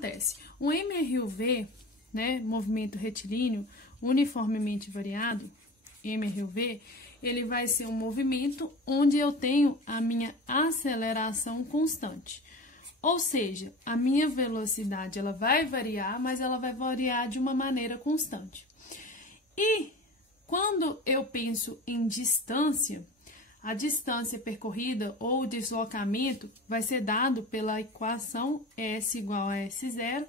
acontece? O MRUV, né, movimento retilíneo uniformemente variado, MRUV, ele vai ser um movimento onde eu tenho a minha aceleração constante. Ou seja, a minha velocidade ela vai variar, mas ela vai variar de uma maneira constante. E quando eu penso em distância, a distância percorrida ou deslocamento vai ser dado pela equação S igual a S0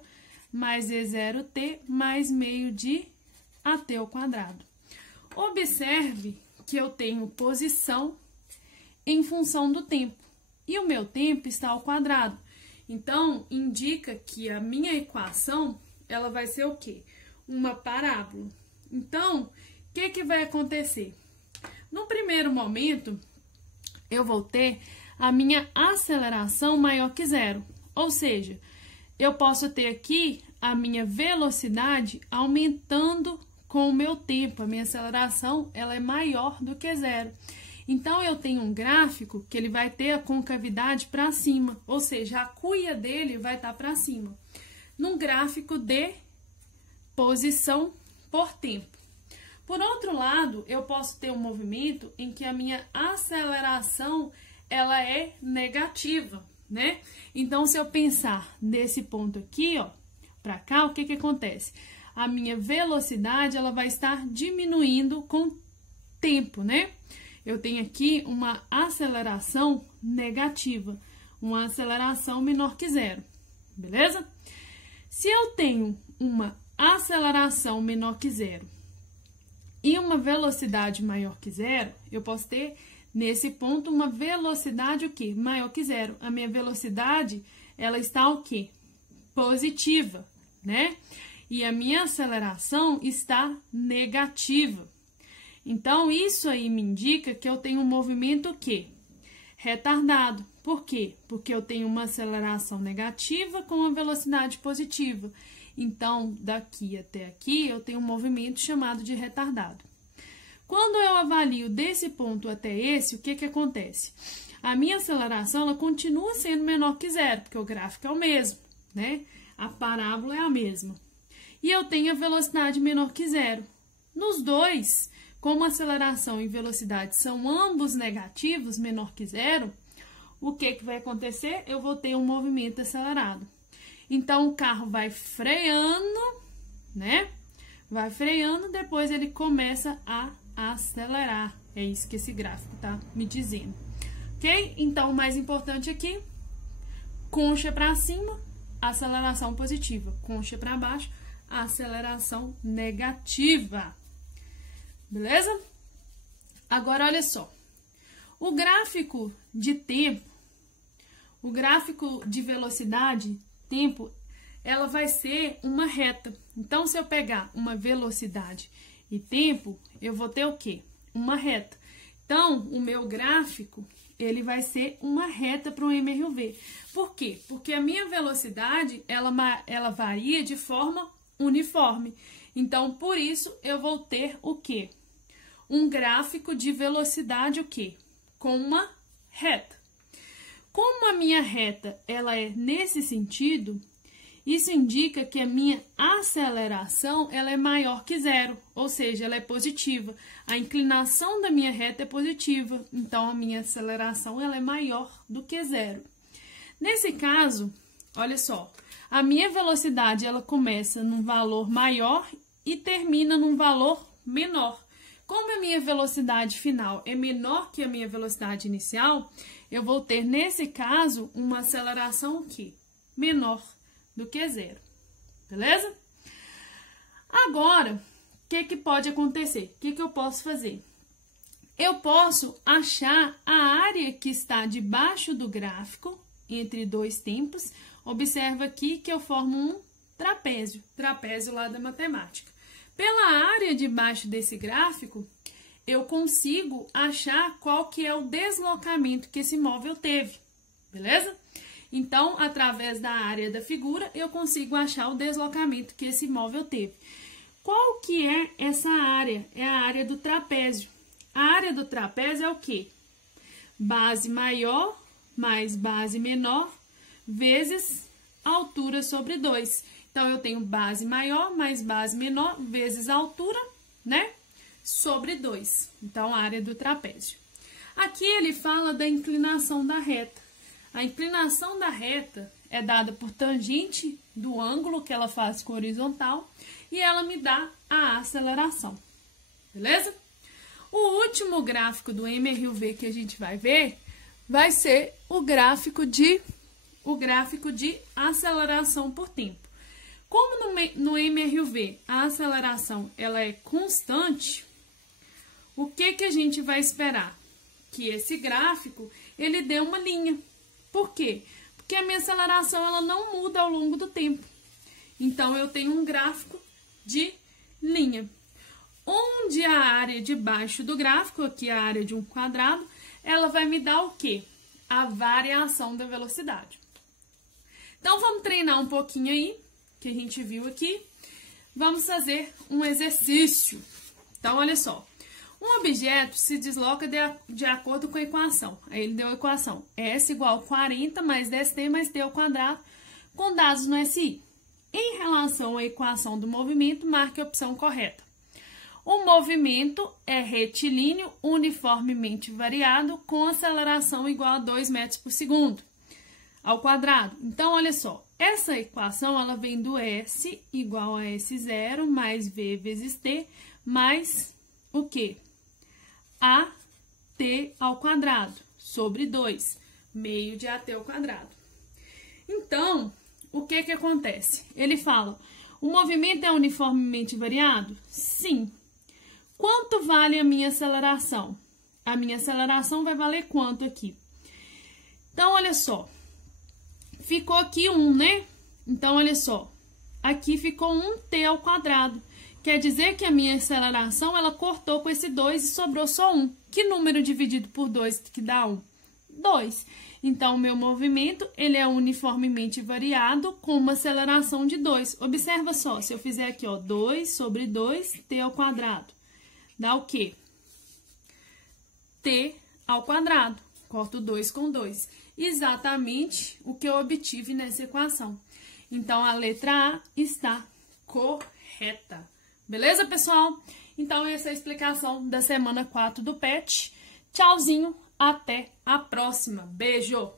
mais E0t mais meio de AT ao quadrado. Observe que eu tenho posição em função do tempo e o meu tempo está ao quadrado. Então, indica que a minha equação ela vai ser o quê? Uma parábola. Então, o que vai acontecer? No primeiro momento, eu vou ter a minha aceleração maior que zero. Ou seja, eu posso ter aqui a minha velocidade aumentando com o meu tempo. A minha aceleração ela é maior do que zero. Então, eu tenho um gráfico que ele vai ter a concavidade para cima. Ou seja, a cuia dele vai estar para cima. Num gráfico de posição por tempo. Por outro lado, eu posso ter um movimento em que a minha aceleração ela é negativa, né? Então, se eu pensar nesse ponto aqui, ó, para cá, o que acontece? A minha velocidade ela vai estar diminuindo com o tempo, né? Eu tenho aqui uma aceleração negativa, uma aceleração menor que zero, beleza? Se eu tenho uma aceleração menor que zero e uma velocidade maior que zero, eu posso ter, nesse ponto, uma velocidade o quê? Maior que zero. A minha velocidade, ela está o quê? Positiva, né? E a minha aceleração está negativa. Então, isso aí me indica que eu tenho um movimento o quê? Retardado. Por quê? Porque eu tenho uma aceleração negativa com uma velocidade positiva. Então, daqui até aqui, eu tenho um movimento chamado de retardado. Quando eu avalio desse ponto até esse, o que acontece? A minha aceleração ela continua sendo menor que zero, porque o gráfico é o mesmo, né? A parábola é a mesma. E eu tenho a velocidade menor que zero. Nos dois, como aceleração e velocidade são ambos negativos, menor que zero, o que vai acontecer? Eu vou ter um movimento acelerado. Então, o carro vai freando, né? Vai freando, depois ele começa a acelerar. É isso que esse gráfico tá me dizendo. Ok? Então, o mais importante aqui, concha para cima, aceleração positiva. Concha para baixo, aceleração negativa. Beleza? Agora, olha só. O gráfico de tempo, o gráfico de velocidade, tempo, ela vai ser uma reta. Então, se eu pegar uma velocidade e tempo, eu vou ter o quê? Uma reta. Então, o meu gráfico, ele vai ser uma reta para o MRUV. Por quê? Porque a minha velocidade, ela varia de forma uniforme. Então, por isso, eu vou ter o quê? Um gráfico de velocidade, o quê? Com uma reta. Como a minha reta, ela é nesse sentido, isso indica que a minha aceleração, ela é maior que zero, ou seja, ela é positiva. A inclinação da minha reta é positiva, então a minha aceleração, ela é maior do que zero. Nesse caso, olha só, a minha velocidade, ela começa num valor maior e termina num valor menor. Como a minha velocidade final é menor que a minha velocidade inicial, eu vou ter, nesse caso, uma aceleração o quê? Menor do que zero. Beleza? Agora, o que pode acontecer? O que eu posso fazer? Eu posso achar a área que está debaixo do gráfico, entre dois tempos. Observa aqui que eu formo um trapézio lá da matemática. Pela área debaixo desse gráfico, eu consigo achar qual que é o deslocamento que esse móvel teve, beleza? Então, através da área da figura, eu consigo achar o deslocamento que esse móvel teve. Qual que é essa área? É a área do trapézio. A área do trapézio é o quê? Base maior mais base menor vezes altura sobre 2. Então, eu tenho base maior mais base menor vezes altura, né? Sobre 2. Então, a área do trapézio. Aqui ele fala da inclinação da reta. A inclinação da reta é dada por tangente do ângulo que ela faz com o horizontal e ela me dá a aceleração. Beleza? O último gráfico do MRUV que a gente vai ver vai ser o gráfico de aceleração por tempo. Como no MRUV a aceleração ela é constante, o que a gente vai esperar? Que esse gráfico ele dê uma linha. Por quê? Porque a minha aceleração ela não muda ao longo do tempo. Então, eu tenho um gráfico de linha. Onde a área de baixo do gráfico, aqui a área de um quadrado, ela vai me dar o quê? A variação da velocidade. Então, vamos treinar um pouquinho aí, que a gente viu aqui. Vamos fazer um exercício. Então, olha só. Um objeto se desloca de acordo com a equação. Aí ele deu a equação S igual a 40 mais 10t mais t ao quadrado, com dados no SI. Em relação à equação do movimento, marque a opção correta. O movimento é retilíneo uniformemente variado com aceleração igual a 2 metros por segundo ao quadrado. Então, olha só, essa equação ela vem do S igual a S0 mais V vezes t mais o quê? AT ao quadrado sobre 2, meio de AT ao quadrado. Então, o que acontece? Ele fala, o movimento é uniformemente variado? Sim. Quanto vale a minha aceleração? A minha aceleração vai valer quanto aqui? Então, olha só. Ficou aqui 1, né? Então, olha só. Aqui ficou 1t ao quadrado. Quer dizer que a minha aceleração, ela cortou com esse 2 e sobrou só 1. Que número dividido por 2 que dá 1? 2. Então, o meu movimento, ele é uniformemente variado com uma aceleração de 2. Observa só, se eu fizer aqui, ó, 2 sobre 2, t ao quadrado. Dá o quê? T ao quadrado. Corto 2 com 2. Exatamente o que eu obtive nessa equação. Então, a letra A está correta. Beleza, pessoal? Então, essa é a explicação da semana 4 do PET. Tchauzinho, até a próxima. Beijo!